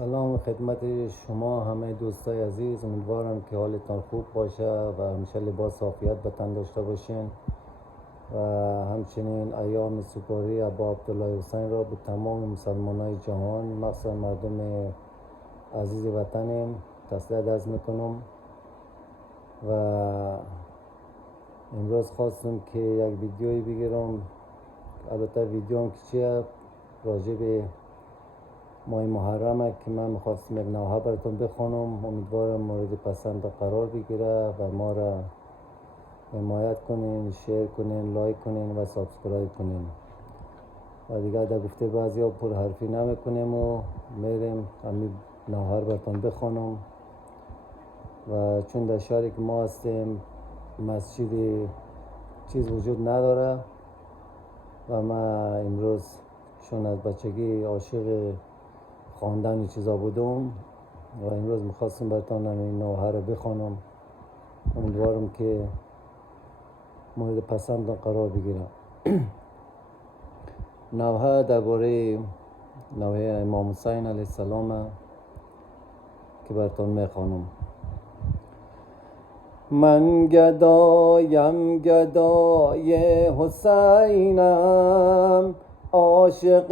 سلام خدمت شما همه دوستای عزیز. امیدوارم که حالتان خوب باشه و همیشه لباس عافیت به تن داشته باشین و همچنین ایام سپاری ابا عبدالله حسین را به تمام مسلمانای جهان مخصوصا مردم عزیز وطنم تسلیت عرض میکنم. و امروز خواستم که یک ویدیویی بگیرم، البته ویدیوم که چیه راجع به ماه محرمه که من میخواستم یک نوحه براتون بخونم. امیدوارم مورد پسند قرار بگیره و ما را حمایت کنین، شیر کنین، لایک کنین و سابسکرایب کنین. و دیگه در گفته بعضی ها پر حرفی نمیکنیم و میریم همین نوحه براتون بخونم. و چون در شهری که ما هستیم مسجد چیز وجود نداره و من امروز چون از بچگی عاشق خواندن چیزا بودم و امروز میخواستم براتون این نوحه رو بخونم. امیدوارم که مورد پسند قرار بگیرم. نوحه درباره نوحه امام حسین علیه السلام که براتون میخوانم. من گدایم گدای حسینم، عاشق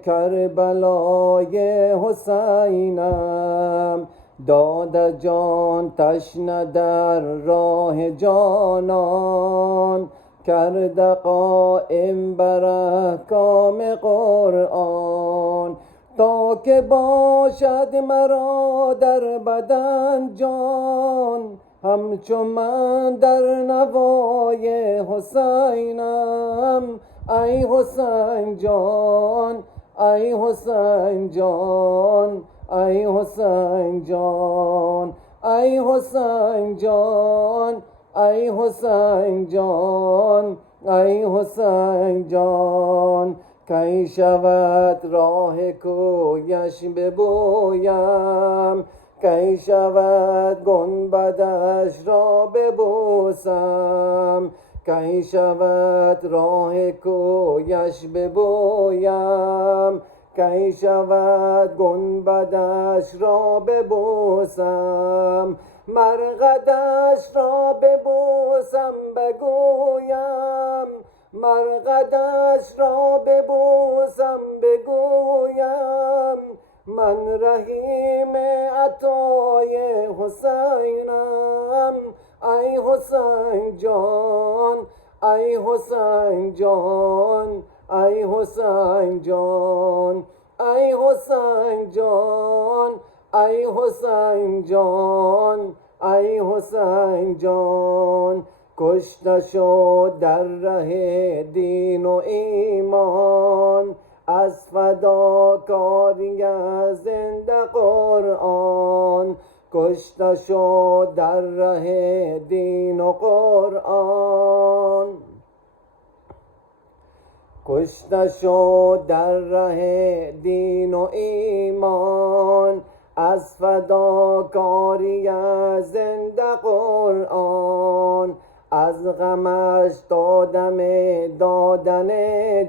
کربلای حسینم، داده جان تشنه در راه جانان، کرده قائم بر احکام قرآن، تا که باشد مرا در بدن جان، همچون من در نوای حسینم. ای حسین جان، ای حسین جان، ای حسین جان، ای حسین جان، ای حسین جان، ای حسین جان، کی شود راه کویش ببویم، کی شود گنبدش را ببوسم، کی شود راه کویش ببویم، کی شود گنبدش را ببوسم، مرقدش را ببوسم بگویم، مرقدش را ببوسم بگویم، من رحیم عطای حسینم. ای حسین جان، ای حسین جان، ای حسین جان، ای حسین جان، ای حسین جان، ای حسین جان، کشته شد در ره دین و ایمان، از فداکاری زنده قرآن، کشته شد در ره دین و قرآن، کشته شد در ره دین و ایمان، از فداکاری زنده قرآن، از غمش دادم دادن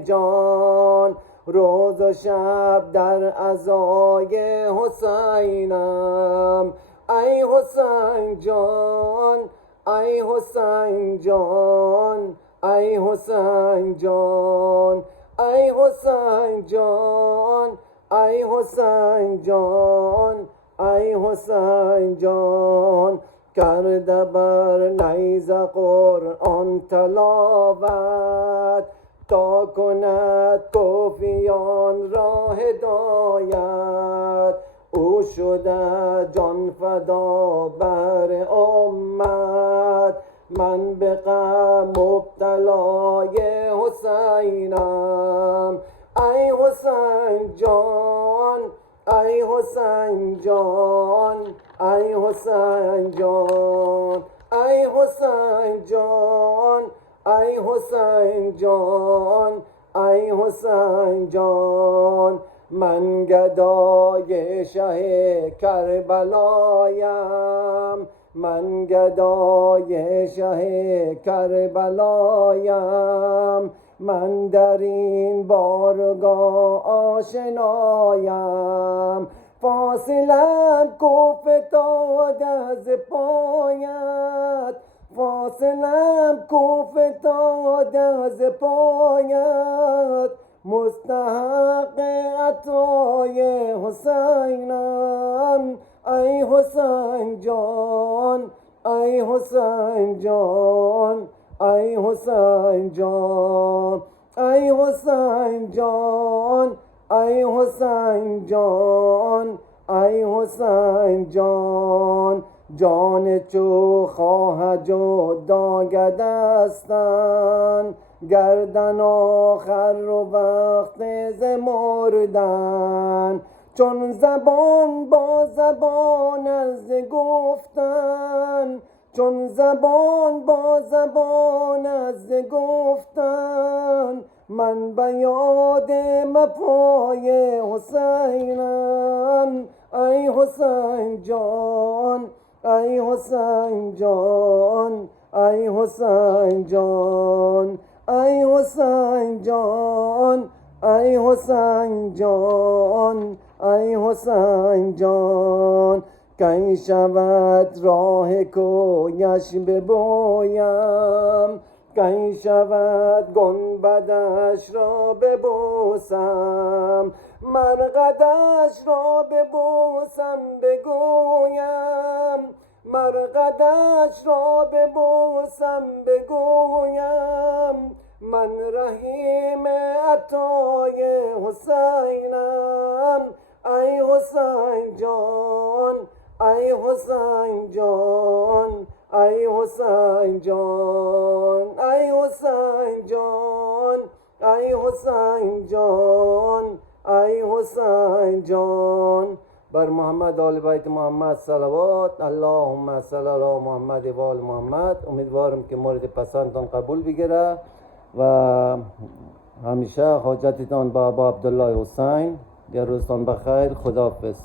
جان، روز و شب در عزای حسینم. ای حسین جان، ای حسین جان، ای حسین جان، ای حسین جان، ای حسین جان، ای حسین جان، کرده بر نیزه قرآن تلاوت، تا کند کوفیان را هدایت، او شده جان فدا بر امت، من به غم مبتلای حسینم. ای حسین جان، ای حسین جان، ای حسین جان، ای حسین جان، ای حسین جان، ای حسین جان، من گدای شه کربلایم، من گدای شه کربلایم، من در این بارگاه آشنایم، فاصلم کوفتاد از پایت، فاصلم کوفتاد از پایت، مستحق عطای حسینم. ای حسین جان، ای حسین جان، ای حسین جان، ای حسین جان، ای حسین جان، ای حسین جان. جان چو خواه جدا گدستن، گردن آخر و وقت ز مردن. چون زبان با زبان از گفتن، چون زبان با زبان از گفتن، من به یاد مپای حسینم. ای حسین جان، ای حسین جان، ای حسین جان، ای حسین جان، ای حسین جان، ای حسین جان. کی شود راه کویش ببویم، کی شود گنبدش را ببوسم، مرقدش را ببوسم بگویم، مرقدش را ببوسم بگویم، من رحیم عطای حسینم. ای حسین جان، ای حسین جان، ای حسین جان، ای حسین جان، ای حسین جان، ای حسین جان. بر محمد آل بیت محمد صلوات. اللهم صل علی محمد و آل محمد. امیدوارم که مورد پسندتان قبول بگیره و همیشه حاجتتان با ابا عبدالله حسین. روزتان بخیر. خداحافظ.